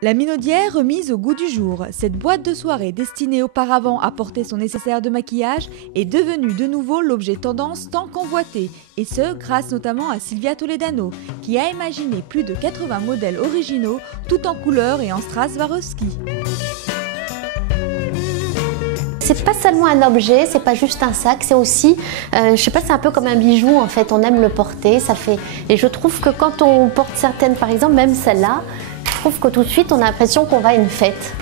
La minaudière remise au goût du jour. Cette boîte de soirée destinée auparavant à porter son nécessaire de maquillage est devenue de nouveau l'objet tendance tant convoité, et ce grâce notamment à Silvia Toledano, qui a imaginé plus de 80 modèles originaux, tout en couleur et en strass Swarovski. C'est pas seulement un objet, c'est pas juste un sac, c'est aussi, je sais pas, c'est un peu comme un bijou en fait, on aime le porter, ça fait. Et je trouve que quand on porte certaines, par exemple, même celle-là, je trouve que tout de suite on a l'impression qu'on va à une fête.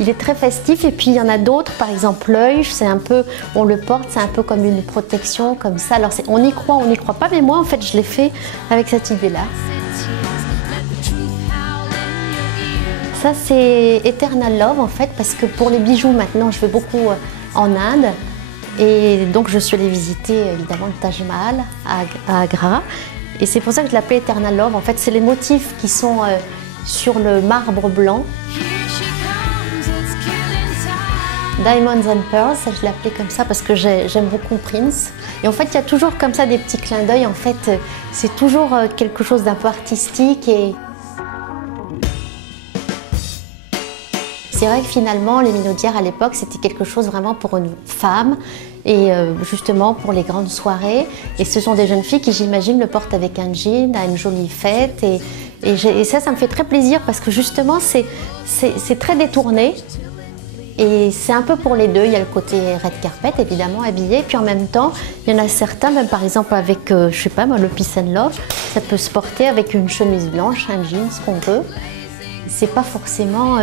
Il est très festif et puis il y en a d'autres, par exemple l'œil, c'est un peu, on le porte, c'est un peu comme une protection, comme ça. Alors on y croit, on n'y croit pas, mais moi en fait je l'ai fait avec cette idée-là. Ça c'est Eternal Love en fait, parce que pour les bijoux maintenant je vais beaucoup en Inde et donc je suis allée visiter évidemment le Taj Mahal à Agra et c'est pour ça que je l'appelle Eternal Love. En fait c'est les motifs qui sont sur le marbre blanc. Diamonds and Pearls, ça, je l'appelais comme ça parce que j'aime beaucoup Prince. Et en fait il y a toujours comme ça des petits clins d'œil, en fait c'est toujours quelque chose d'un peu artistique. Et c'est vrai que finalement, les minaudières à l'époque, c'était quelque chose vraiment pour une femme et justement pour les grandes soirées. Et ce sont des jeunes filles qui, j'imagine, le portent avec un jean, à une jolie fête. Et ça me fait très plaisir parce que justement, c'est très détourné. Et c'est un peu pour les deux. Il y a le côté red carpet, évidemment, habillé. Puis en même temps, il y en a certains, même par exemple avec, je sais pas moi, le Peace and Love, ça peut se porter avec une chemise blanche, un jean, ce qu'on veut. C'est pas forcément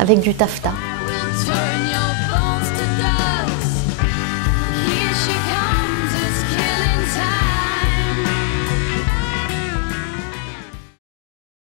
avec du taffetas.